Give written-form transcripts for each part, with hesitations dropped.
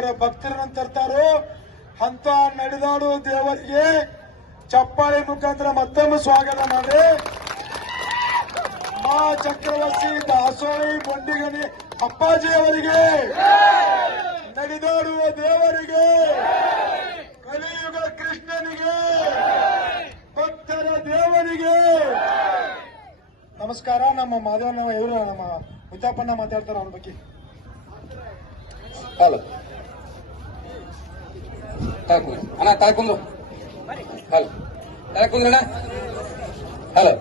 ದೇವರ ಭಕ್ತರನ್ನು ತರ್ತಾರೋ ಅಂತ ನಡೆದಾಡು ದೇವರಿಗೆ ಚಪ್ಪಾಳೆ ಮುಖಾಂತರ ಮತ್ತೊಮ್ಮೆ ಸ್ವಾಗತ ಮಾಡಿ. ಮಾ ಚಕ್ರವರ್ತಿ ದಾಸೋಳಿ ಬೊಂಡಿಗನಿ ಅಪ್ಪಾಜಿ ಅವರಿಗೆ, ನಡೆದಾಡುವ ದೇವರಿಗೆ, ಕಲಿಯುಗ ಕೃಷ್ಣನಿಗೆ, ಭಕ್ತರ ದೇವರಿಗೆ ನಮಸ್ಕಾರ. ನಮ್ಮ ಮಾಧವನ ಇವರು ನಮ್ಮ ಮುತ್ತಪ್ಪಣ್ಣ ಮಾತಾಡ್ತಾರೆ ಅವ್ರ ಬಗ್ಗೆ. ಹಲೋ ಅಣ್ಣ ತಾಳ್ಕೊಂಡು ಹಲೋ ತಳಕುಂದ್ರಣ್ಣ ಹಲೋ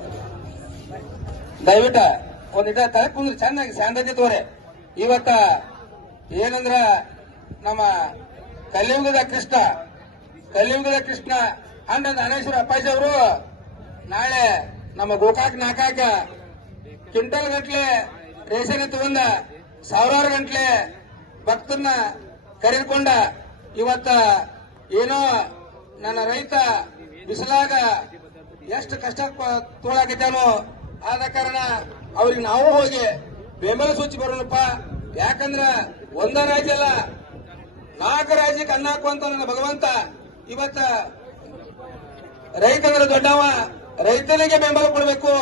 ದಯವಿಟ್ಟ ಒಂದಿಟ ತಳಕುಂದ್ರಿ ಚೆನ್ನಾಗಿ ಶಾಂತತೆ ತೋರೆ. ಇವತ್ತ ಏನಂದ್ರ ನಮ್ಮ ಕಲಿಯುಗದ ಕೃಷ್ಣ ಅಂಡ ಜ್ಞಾನೇಶ್ವರ ಅಪ್ಪಾಜಿ ಅವರು ನಾಳೆ ನಮ್ಮ ಗೋಕಾಕ್ ನಾಕಾಕ ಕ್ವಿಂಟಲ್ ಗಟ್ಲೆ ರೇಷನ್ ತಗೊಂಡ ಸಾವಿರಾರು ಗಂಟ್ಲೆ ಭಕ್ತನ್ನ ಕರೆದುಕೊಂಡ ಇವತ್ತ ಏನೋ ನನ್ನ ರೈತ ಬಿಸಿಲಾಗ ಎಷ್ಟು ಕಷ್ಟ ತೋಳಾಕಿದ್ದಾನೋ ಆದ ಕಾರಣ ಅವ್ರಿಗೆ ನಾವು ಹೋಗಿ ಬೆಂಬಲ ಸೂಚಿ ಬರೋಣಪ್ಪ. ಯಾಕಂದ್ರ ಒಂದ ರಾಜ್ಯ ಅಲ್ಲ 4 ರಾಜ್ಯಕ್ಕೆ ಅನ್ನ ಹಾಕುವಂತ ನನ್ನ ಭಗವಂತ ಇವತ್ತ ರೈತಂದ್ರ ದೊಡ್ಡವ, ರೈತನಿಗೆ ಬೆಂಬಲ ಕೊಡಬೇಕು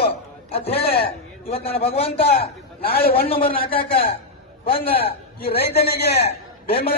ಅಂತ ಹೇಳಿ ಇವತ್ತು ನನ್ನ ಭಗವಂತ ನಾಳೆ 1 ನಂಬರ್ ಹಾಕಾಕ ಬಂದ ಈ ರೈತನಿಗೆ ಬೆಂಬಲ